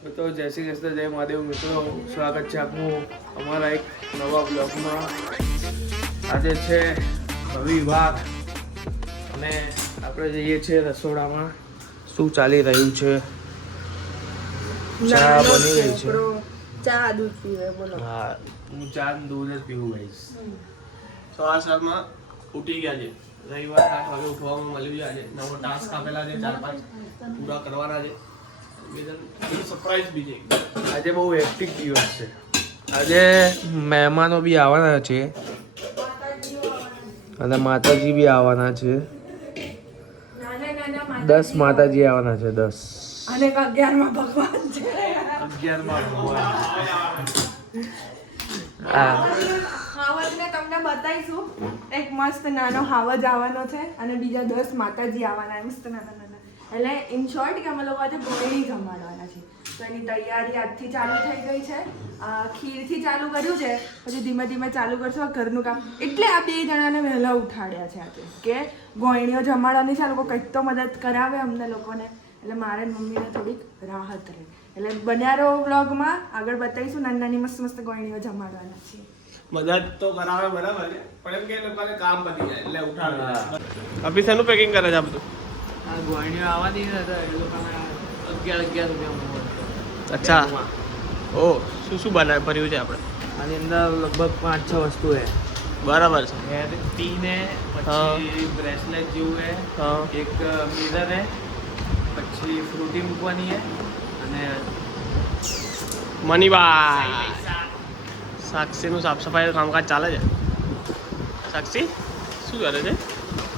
તો જય શ્રી કૃષ્ણ, જય મહાદેવ મિત્રો, સ્વાગત છે આપનું અમારા એક નવા બ્લોગમાં. આજે છે રવિવાર અને આપણે જઈએ છીએ રસોડામાં. શું ચાલી રહ્યું છે? ચા બની ગઈ છે. ચા દૂધ પીવે બોલો. હા, હું ચા દૂધ જ પીવું ગઈશ. સવારમાં ઉઠી ગયા છે. રવિવાર 8 વાગે ઉઠવામાં મળ્યું છે. આજે નવો ટાસ્ક આપેલા છે, 4-5 પૂરા કરવાના છે. સરપ્રાઈઝ બી છે. આજે બહુ હેક્ટિક દિવસ છે. આજે મહેમાનો બી આવવાના છે અને માતાજી બી આવવાના છે. 10 માતાજી આવવાના છે. 10 અને 11માં ભગવાન છે. 11માં ભગવાન. હાવજને તમને બતાવીશું. એક મસ્ત નાનો હાવજ આવવાનો છે અને બીજા 10 માતાજી આવવાના મસ્ત નાના નાના. એટલે ઇન શોર્ટ કે અમે લોકો આજે ગોળી જમાડવાના છે. તો એની તૈયારી આજથી ચાલુ થઈ ગઈ છે. ખીરથી ચાલુ કર્યું છે, પછી ધીમે ધીમે ચાલુ કરશું આ ઘરનું કામ. એટલે આ 2 જણાને વહેલા ઉઠાડ્યા છે આજે કે ગોળીઓ જમાડવાની છે. આ લોકો કંઈક તો મદદ કરાવે અમને લોકોને, એટલે મારે મમ્મીને થોડીક રાહત રહે. એટલે બન્યા રહો વ્લોગમાં, આગળ બતાવીશું. નાની નાની મસ્ત મસ્ત ગોળીઓ જમાડવાના છે. મદદ તો કરાવે બરાબર છે, પણ એમ કે એ લોકોને કામ પતી જાય એટલે ઉઠાડે. અભી શેનું પેકિંગ કરે છે આ બધું? આ ગોળીઓ આવવાની ને તો એ લોકોને 11 રૂપિયા. અચ્છા. ઓ શું શું બનાવે ભર્યું છે આપણે? આની અંદર લગભગ 5-6 વસ્તુ છે. બરાબર છે. ટીન હે, પછી બ્રેસલેટ જેવું હે, હા. એક મિરર હે, પછી ફ્રૂટી મૂકવાની હે અને મનીબા સાક્ષીનું સાફ સફાઈ કામકાજ ચાલે છે. સાક્ષી શું કરે છે?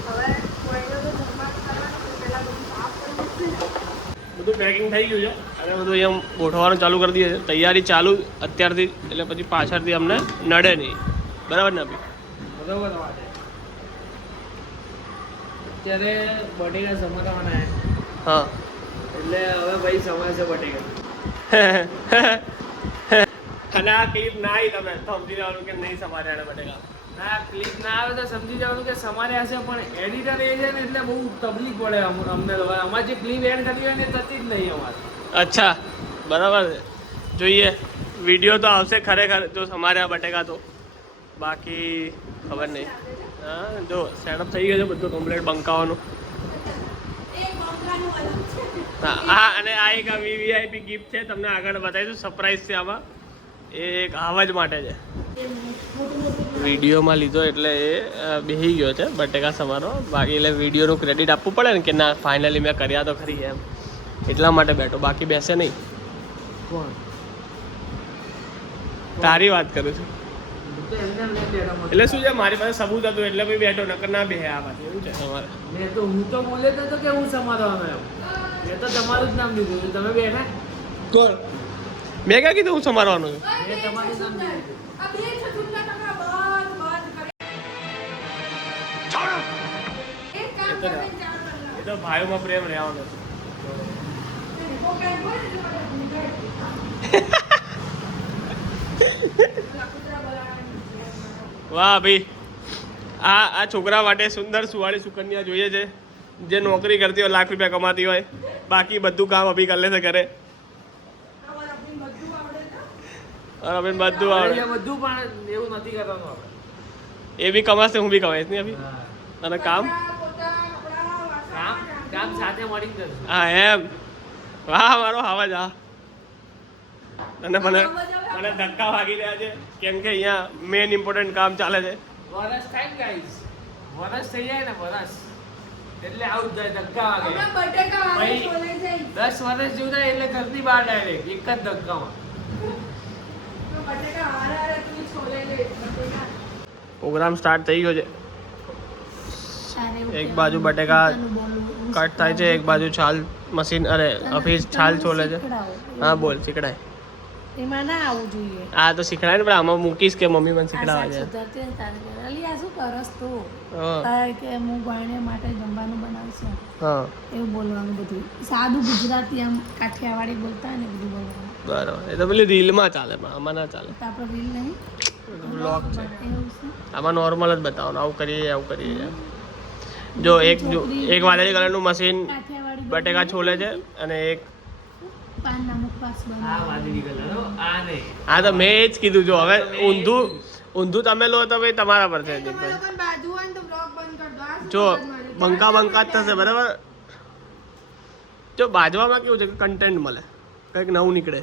હવે ગોળીઓ તો જમવાનું કરવાનું છે, પહેલા બધું સાફ કરી દઈશું. બધું પેકિંગ થઈ ગયું છે અને બધું અહીંયા ગોઠવવાનું ચાલુ કરી દઈએ છે. તૈયારી ચાલુ અત્યારથી, એટલે પછી પાછળથી અમને નડે નહીં. બરાબર ને અભી? બરોબર વાત છે. અત્યારે બટેકા સમારવાના હે, હા. એટલે હવે ભાઈ સમારશે બટેકા. અને આ ક્લિપ ના આવી તમે તો સમજી જવાનું કે નહીં સમાર્યા એને બટેકા. ના ક્લિપ ના આવે તો સમજી જવાનું કે સમારે હશે, પણ એડિટર એ છે ને એટલે બહુ તકલીફ પડે અમને લોકો. અમારે જે ક્લિપ એડ કરવી હોય ને એ થતી જ નહીં અમારે. અચ્છા બરાબર છે. જોઈએ વિડીયો તો આવશે ખરેખર જો સમાર્યા બટેકા તો, બાકી ખબર નહીં. હા જો સેટઅપ થઈ ગયો છે બધું કમ્પ્લીટ બંકાવાનું. એક બંગલાનું અલગ છે. હા અને આ એક વીવીઆઈપી ગિફ્ટ છે, તમને આગળ બતાવીશું. સરપ્રાઈઝ છે આમાં. એ એક આવાજ માટે છે. વિડીયોમાં લીધો એટલે એ બેસી ગયો છે બટેકા સમારવા. બાકી એટલે વિડીયોનું ક્રેડિટ આપવું પડે ને કે ના ફાઇનલી મેં કર્યા તો ખરી એમ, એટલા માટે બેઠો, બાકી બેસે નહીં. કોણ? તારી વાત કરું છું. તો એમને એમ નહીં બેઠો મને. એટલે શું છે, મારી પાસે સબૂત હતું એટલે ભાઈ બેઠો, નકર ના બેસે આ વાત. એવું છે તમારે? મેં તો હું તો બોલે તો કે હું સમારવાનો એમ. મેં તો તમારું જ નામ લીધું હતું. તમે બેઠા? કોણ? મેં ક્યાં કીધું હું સમારવાનું છું? મેં તમારું નામ લીધું હતું. આ બે છજુંડા ટકરા બંધ કરે. એક કામ એ તો કરીને 4 કલાક. એ તો ભાઈઓમાં પ્રેમ રહેવાનો છે. કો કાઈ હોય ને એટલે મને કૂતરા બોલાવવાની. વાહ ભાઈ, આ છોકરા માટે સુંદર સુવાળી સુકન્યા જોઈએ છે, જે નોકરી કરતી હોય, લાખ રૂપિયા કમાતી હોય, બાકી બધું કામ અભી કરી લેશે ઘરે. અમારા આપણી બધું આવડે છે. અને અભી બધું આવડે. એટલે બધું પણ એવું નથી કરવાનું આપણે. એ બી કમાશે, હું બી કમાઈશ નહીં અભી. હા. અને કામ કપડાં, પોતા, કપડાં, વાસણ, કામ સાથે મળીને કરશું. હા એમ. વાહ મારો આવાજ. હા અને મને ધક્કા વાગી રહ્યા છે કેમ કે અહીંયા મેન ઇમ્પોર્ટન્ટ કામ ચાલે છે. વરસ થાય ને ગાઈસ, વરસ થઈ જાય ને વરસ એટલે આવું જ જાય ધક્કા વાગે. હમણાં બટેકા વાળા ભાઈ, છોલે છે. 10 વર્ષ જેવું થાય એટલે ઘરની બહાર ડાયરેક્ટ એક જ ધક્કામાં. બટેકા હારા તું છોલે છે બટેકા. પ્રોગ્રામ સ્ટાર્ટ થઈ ગયો છે. એક બાજુ બટેકા કટ થાય છે, એક બાજુ છાલ મશીન, અરે ઓફિસ છાલ છોલે છે. હા બોલ, શીખડાય. એમાં ના આવવું જોઈએ. આ તો શીખડાય ને, પણ આમાં મૂકીશ કે મમ્મી મને આ શીખડાવે છે. સુધરતી હોય ને તારે ઘરે. અલી આ શું કરસ તું? હા તારે કે હું ગયણે માટે જમવાનું બનાવશું હા એવું બોલવાનું બધું. સાદું ગુજરાતી આમ કાઠિયાવાડી બોલતા હોય ને બધું બોલવાનું. બરાબર. એ તો પેલી રીલમાં ચાલે, પણ આમાં ના ચાલે. તો આપણો રીલ નહીં બ્લોગ છે, એવું છે. આમાં નોર્મલ જ બતાવવાનું, આવું કરીએ આવું કરીએ. જો એક વાદળી કલરનું મશીન કાઠિયાવાડી બટેકા છોલે છે અને એક પાનના મુખવાસ આ બનાવે. વાદળી કલરનો આ નહીં હા તો મેં એ જ કીધું જો હવે ઊંધું તમે લો તો ભાઈ તમારા પર છે તમારે લોકોને બાજુ હોય ને તો બ્લોગ બંધ કરી દો. આ શું જો મગજમારી? બંકા જ થશે બરાબર જો બાજવામાં કેવું છે કે કન્ટેન્ટ મળે કંઈક નવું નીકળે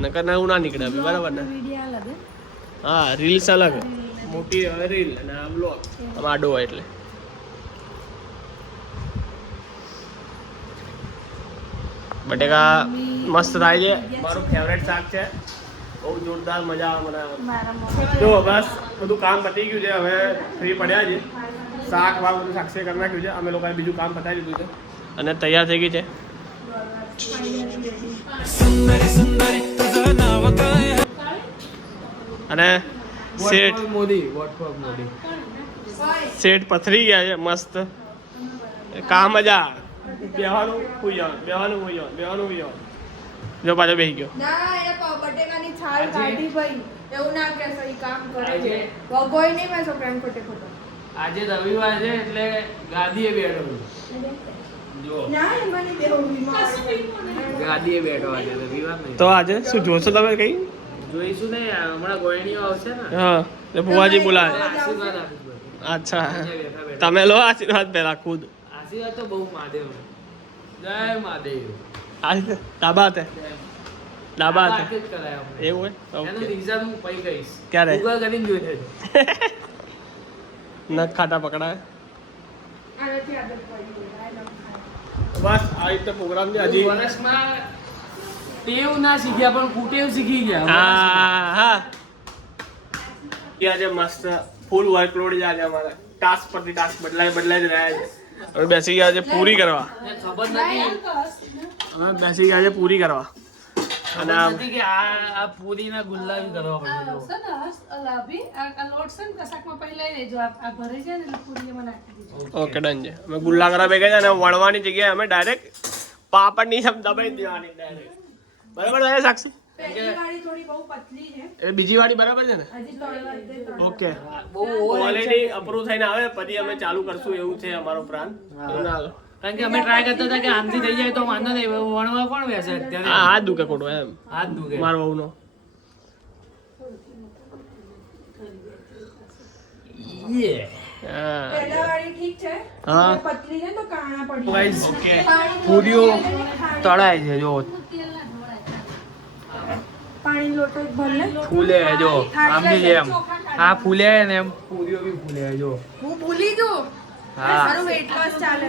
નકર નવું ના નીકળે અભી, બરાબર ને વિડીયો અલગ હે? હા રીલ્સ અલગ મોટી હવે રીલ અને આ બ્લોગ આડો હોય એટલે બટેકા મસ્ત થાય છે મારું ફેવરેટ શાક છે બહુ જોરદાર મજા આવે મને મારા મમ્મી જો બસ બધું કામ પતી ગયું છે હવે ફ્રી પડ્યા છે શાક વાક બધું સાક્ષી કરી નાખ્યું છે અમે લોકોએ બીજું કામ પતાવી દીધું છે અને તૈયાર થઈ ગઈ છે અને શેઠ મોદી વોટફોક મોદી શેઠ પથરી ગયા છે મસ્ત કામ મજા બેવાનું સુઈ જવાનું બેવાનું સુઈ જવાનું બેવાનું સુઈ જવાનું જો પાછો બેસી ગયો ના એ બટેકાની છાલ કાઢી ભાઈ એવું ના કહેશો ઈ કામ કરે છે વગોય નહીં મેં છોકરાને ખોટે ખોટો આજે રવિવાર છે એટલે ગાદીએ બેઠો છું. જો ના એમાં નહીં બેહું બીમાર. ગાદીએ બેઠો આજે રવિવાર નહીં તો આજે શું જોશો તમે કઈ જોઈશું ને હમણાં ગોળણીઓ આવશે ને હા તો ભુવાજી બોલાવે આશીર્વાદ આપીશ બધું. અચ્છા અહીંયા બેઠા બેઠા તમે લો આશીર્વાદ પહેલા ખુદ આશીર્વાદ તો બહુ મહાદેવ જય મહાદેવ આ રીતે ડાબા હાથે ડાબા આ હાથે જ કરાય અમને. એવું હોય એનું ઓકે રીઝન હું પછી કહીશ ક્યારે? Google કરીને જોઈ લેજો. નખ ખાટા પકડાય આનાથી આદત પડી ગઈ. આ ન ખાય. બસ આ રીતે પ્રોગ્રામ છે હજી વર્ષમાં ટેવ ના શીખ્યા પણ કુટેવ શીખી ગયા હા હા એ આજે મસ્ત ફૂલ વર્કલોડ છે આજે અમારે ટાસ્ક પરથી ટાસ્ક બદલાય જ રહ્યા છે હવે બેસી ગયા છે પૂરી કરવા મને ખબર નથી હવે બેસી ગયા છે પૂરી કરવા અને ખબર નથી કે આ પૂરીના ગુલ્લાબી કરવા પડશે જો. લોટ છે ને કશાકમાં પહેલા લેજો આ ભરે છે ને એટલે પૂરીમાં નાખી દીધું. ઓકે ડન છે અમે ગુલ્લા કરવા ભેગા છે અને વણવાની જગ્યાએ અમે ડાયરેક્ટ પાપડની સમ દબાઈ દેવાની ડાયરેક્ટ બરાબર છે સાક્ષી પહેલી વાળી થોડી બહુ પતલી છે એ બીજી વાળી બરાબર છે ને હજી તળવા ઓકે બહુ over ક્વોલિટી અપ્રૂવ થઈને આવે પછી અમે ચાલુ કરશું એવું છે અમારો પ્લાન કારણ કે અમે ટ્રાય કરતા હતા કે આમથી થઈ જાય તો વાંધો નહીં વણવા કોણ બેસે અત્યારે હા હાથ દુખે ખોટો એમ હાથ દુખે મારો વહુનો હા પહેલા વાળી ઠીક છે હા. પણ પતલી છે તો કાણા પડી Guys, ઓકે પૂરીઓ તળાય છે જો પાણી લોટો ભરલે ફૂલે જો આમની જેમ આ ફૂલે ને એમ પૂરીઓ બી ફૂલે જો હું ભૂલી ગયો હા. મારું વેટ લોસ ચાલે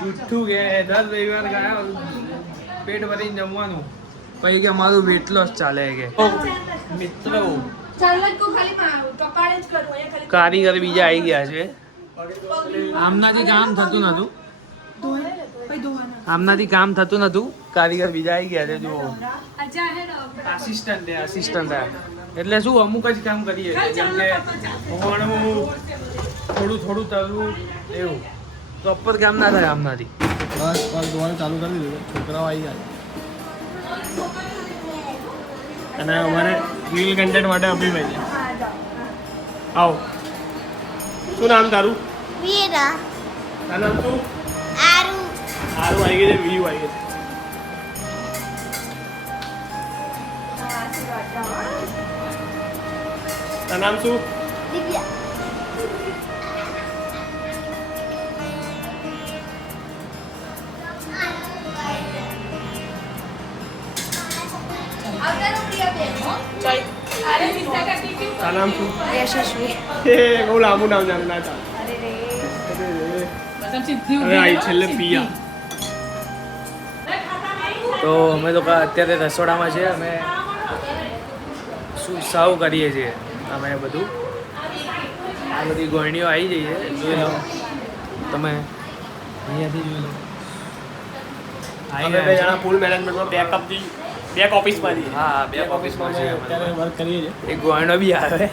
જુઠ્ઠું કે દર રવિવાર ગયા પેટ ભરીને જમવાનું પછી કે અમારું વેટ લોસ ચાલે કે મિત્રો ચાલ જ કો ખાલી કપાળે જ કરું અહીંયા ખાલી કારીગર બીજા આવી ગયા છે આમનાથી કામ થતું નતું પછી ધોવાના આમનાથી કામ થતું નતું કારીગર બીજા આવી ગયા છે જો અચ્છા હે ને આસિસ્ટન્ટ એટલે શું અમુક જ કામ કરીએ છીએ. જેમ કે વણવું થોડું તરવું એવું પ્રોપર કામ ના થાય આમનાથી બસ બસ ધોવાનું ચાલુ કરી દીધું છોકરાઓ આવી ગયા અને અમારે રીલ કન્ટેન્ટ માટે અભિભાઈ છે હા જાઓ આવો શું નામ તારું વીરા તારું નામ શું આરુ સારું આવી ગઈ છે વ્યૂ આવી ગઈ છે આશીર્વાદ જાઓ તારું નામ શું દિવ્યા આવતારો પ્રિયા બેન હો અરે મિસ્ટર કાકી કે તારું નામ શું યશસ્વી એ બહુ લાંબુ નામ જાણે ના ચાલ અરે રે હવે આવી છેલ્લે પિયા તો અમે લોકો અત્યારે રસોડામાં છે અમે શું સર્વ કરીએ છીએ અમે બધું આ બધી ગોળણીઓ આવી જઈ છે જોઈ લો તમે અહીંયાથી જોઈ લો અમે બે જણા ફૂલ મેનેજમેન્ટમાં બેક ઓફિસમાંથી હા બેક ઓફિસમાં છે અમે અત્યારે વર્ક કરીએ છીએ એક ગોળણો બી આવે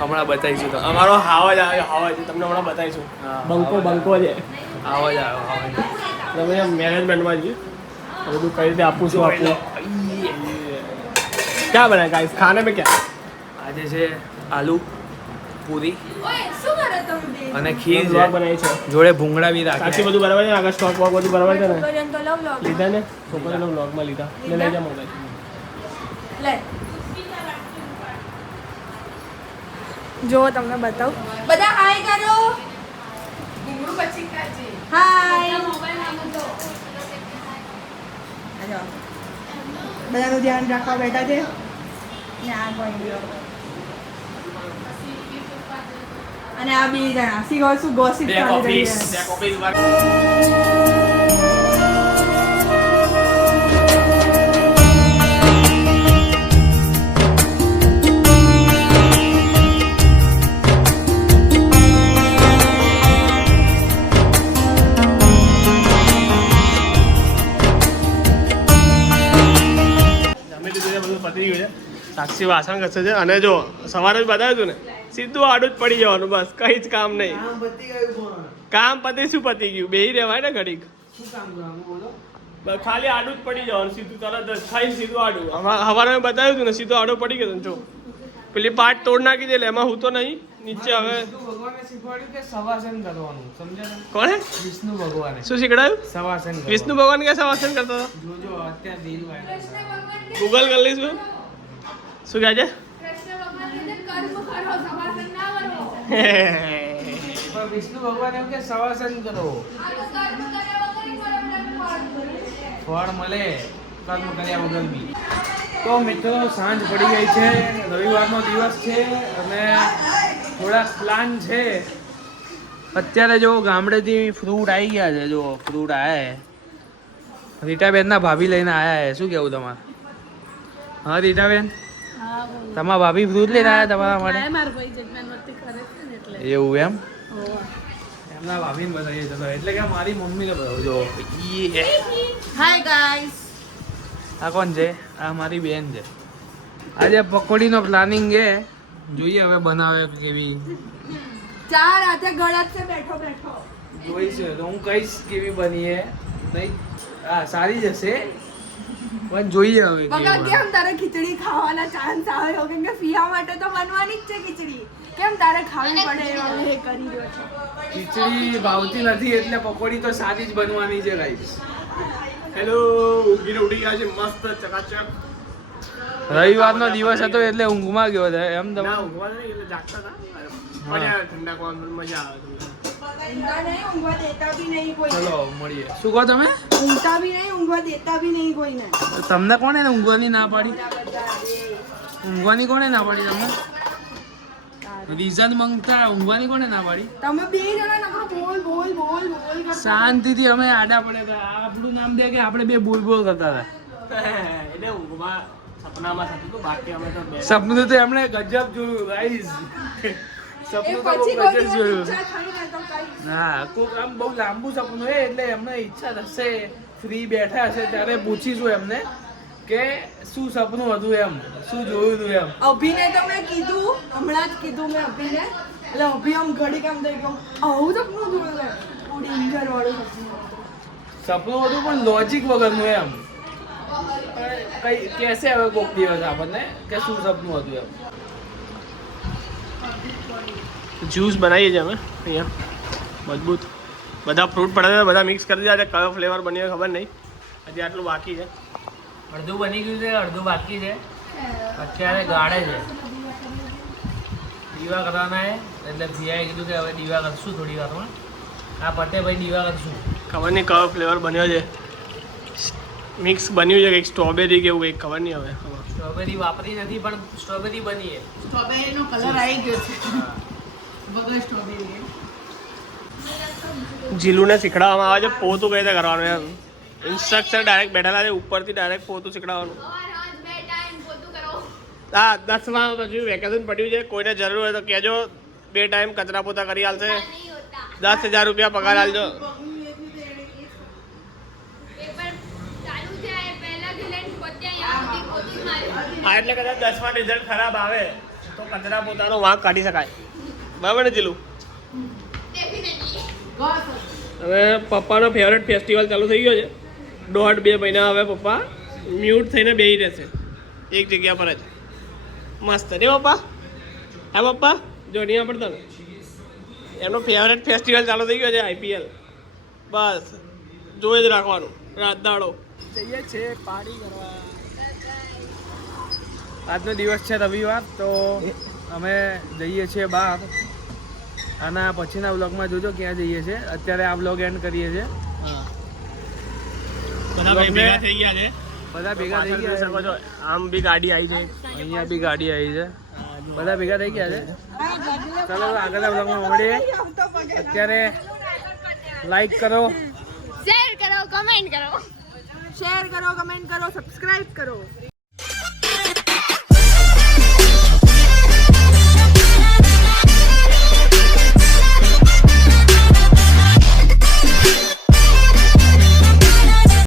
હમણાં બતાવીશું તમને અમારો હાવજ આવે હાવજ તમને હમણાં બતાવીશું હા, બંકો હાવજ. બંકો છે આવો જ આવો આવો જ. તમે મેનેજમેન્ટમાં છીએ આ બધું કઈ રીતે આપું છું આપું क्या बनाया गाइस खाने में क्या આજે છે આલુ પૂરી ઓય શું કરો તમે અને ખીર બ્લોગ છે બનાવી છે જોડે ભૂંગળા બી સાચી રાખ્યા બધું બરાબર છે ને? આગળ સ્ટોક વોક બધું બરાબર છે ને? છોકરીઓને તો લવ લો લીધા ને છોકરીનો બ્લોગમાં લીધા એટલે લઈ જા મોબાઈલ. લે જો તમને બતાવું બધા હાય કરો હાય બધાનું ધ્યાન રાખવા બેઠા છે ને આ ભાઈ અને આ બે જણા સી શું ગોસિપ બેક ચાલી રહી ઓફિસ છે બેક ઓફિસ જમી લીધું છે, બધું પતી ગયું છે. સાક્ષી વાસણ ઘસે છે અને જો સવારે જ બતાવ્યું હતું ને સીધું આડું જ પડી જવાનું, બસ કઈ જ કામ નહીં. કામ પતી શું પતી ગયું, બેહી રહેવાય ને ઘડીક. બસ ખાલી આડું જ પડી જવાનું, સીધું તરત જ ખાઈ સીધું આડું. સવારે મેં બતાવ્યું હતું ને સીધું આડું પડી ગયું જો પેલી પાટ તોડ નાખી દે એટલે એમાં હું તો નહીં નીચે. હવે ભગવાને શીખવાડ્યું કે સવાસન કરવાનું સમજ્યા કોણે વિષ્ણુ ભગવાને શું શીખડાયું? સવાસન વિષ્ણુ ભગવાન કે સવાસન કરતા હતા? જોજો અત્યારે દિલ વાયરલ ગૂગલ કરી લઈશું. શું કહે છે? પણ વિષ્ણુ ભગવાન એમ કે સવાસન કરો ફળ મળે કર્મ કર્યા વગર બી. તો મિત્રો સાંજ પડી ગઈ છે, રવિવારનો દિવસ છે અને થોડાક પ્લાન છે. અત્યારે જો ગામડેથી ફ્રૂટ આવી ગયા છે, જો ફ્રૂટ આવ્યા રીટાબેનના ભાભી લઈને આવ્યા છે. શું કેવું તમારે? હા રીટાબેન, તમારા ભાભી ફ્રૂટ લઈને આવ્યા તમારા માટે? મારા ભાઈ જજમાન વર્તી કરે છે ને એટલે એવું એમ? એમના ભાભીને બતાવીએ ચલો, એટલે કે મારી મમ્મીને બતાવું જો. હાય ગાઈસ આ કોણ છે? આ મારી બેન છે. આજે પકોડીનો પ્લાનિંગ છે, જોઈએ હવે બનાવે કેવી. ચાર હાથે ગળત છે બેઠો બેઠો જોઈશું તો હું કહીશ કેવી બની છે. નહીં હા સારી જ હશે પણ જોઈએ હવે બગા કેવી કેમ તારે ખીચડી ખાવાના ચાન્સ આવ્યો કેમ કે ફિયા માટે તો બનવાની જ છે ખીચડી કેમ તારે ખાવી પડે એવા એ કરી રહ્યો છે ખીચડી ભાવતી નથી એટલે પકોડી તો સારી જ બનવાની છે ગાઈસ. હેલો, ઉગીને ઉડી ગયા છે મસ્ત ચકાચક. રવિવારનો દિવસ હતો એટલે ઊંઘમાં ગયો છે એમ તમે? ના ઊંઘવા નહીં એટલે જાગતા હતા. મજા આવે ઠંડા પવન, મજા આવે તમને. ઊંઘતા નહીં ઊંઘવા દેતા બી નહીં કોઈ ચલો મળીએ. શું કહો તમે? ઊંઘતા બી નહીં ઊંઘવા દેતા બી નહીં કોઈને તમને કોને ઊંઘવાની ના પાડી? ઊંઘવાની કોને ના પાડી તમને? રીઝન માંગતા ઊંઘવાની કોને ના પાડી? તમે બે જણા નકરો બોલ બોલ બોલ બોલ કરતા શાંતિથી અમે આડા પડે હતા. આપણું નામ દે કે આપણે બે બોલ બોલ કરતા હતા. એટલે ઊંઘમાં સપનામાં થતું હતું, બાકી અમે તો બે સપનું તો એમણે ગજબ જોયું ગાઈસ. એ સપનું તો બહુ પછી કોઈ ગજબ દિવસ જોયું. ઈચ્છા થઈ ને તો કઈ હા કોઈક આમ બહુ લાંબુ સપનું હોય એટલે એમને ઈચ્છા થશે, ફ્રી બેઠા હશે ત્યારે પૂછીશું એમને કે શું સપનું હતું એમ, શું જોયું હતું એમ. અભિને તો મેં કીધું હમણાં જ કીધું મેં અભિને એટલે અભી આમ ઘડી કામ થઈ ગયો આવું સપનું જોયું છે થોડી ઇન્જર વાળું સપનું સપનું હતું પણ લોજિક વગરનું એમ. કઈ કહેશે હવે કોઈક દિવસ આપણને કે શું સપનું હતું એમ. જ્યુસ બનાવીએ છીએ અમે અહીંયા મજબૂત. બધા ફ્રૂટ પડે બધા મિક્સ કરી દીધા છે. કયો ફ્લેવર બન્યો ખબર નહીં, હજી આટલું બાકી છે. અડધું બની ગયું છે, અડધું બાકી છે. અત્યારે ગાળે છે, દીવા કરવાના છે એટલે ભૈયાએ કીધું કે હવે દીવા કરશું થોડી વારમાં. આ પતે ભાઈ દીવા કરશું. ખબર નહીં કયો ફ્લેવર બન્યો છે, મિક્સ બન્યું છે કંઈક સ્ટ્રોબેરી કે એવું કંઈક, ખબર નહીં હવે. સ્ટ્રોબેરી વાપરી નથી પણ સ્ટ્રોબેરી બની છે. સ્ટ્રોબેરીનો કલર આવી ગયો છે વગર સ્ટ્રોબેરી જીલુને શીખડાવવામાં આવે છે પોતું કઈ રીતે કરવાનું એમ. ઇન્સ્ટ્રક્ટર ડાયરેક્ટ બેઠેલા છે ઉપરથી ડાયરેક્ટ પોતું શીખડાવવાનું. હા 10માં પછી વેકેશન પડ્યું છે, કોઈને જરૂર હોય તો કહેજો, 2 ટાઈમ કચરા પોતા કરી આલશે. 10,000 રૂપિયા પગાર આલજો. હા એટલે કદાચ 10માં રિઝલ્ટ ખરાબ આવે તો કચરા પોતાનો વાંક કાઢી શકાય, બરાબર ને જીલું? હવે પપ્પાનો ફેવરેટ ફેસ્ટિવલ ચાલુ થઈ ગયો છે. 1.5-2 મહિના હવે પપ્પા મ્યુટ થઈને બેસી રહેશે એક જગ્યા પર જ. મસ્ત ને પપ્પા? હા પપ્પા જો નહીં પડતા ને એનો ફેવરેટ ફેસ્ટિવલ ચાલુ થઈ ગયો છે IPL. બસ જોઈ જ રાખવાનું રાત દાડો. જઈએ છે પાર્ટી કરવા. આજનો દિવસ છે રવિવાર, તો અમે જઈએ છીએ બહાર. આના પછીના વ્લોગમાં જોજો ક્યાં જઈએ છીએ. અત્યારે આ વ્લોગ એન્ડ કરીએ છીએ. બધા ભાઈ ભેગા થઈ ગયા છે. બધા ભેગા થઈ ગયા શકો છો. આમ બી ગાડી આવી છે. અહીંયા બી ગાડી આવી છે. બધા ભેગા થઈ ગયા છે. ચાલો આગળના વ્લોગમાં મળીએ. અત્યારે લાઈક કરો, શેર કરો, કમેન્ટ કરો. શેર કરો, કમેન્ટ કરો, સબસ્ક્રાઇબ કરો.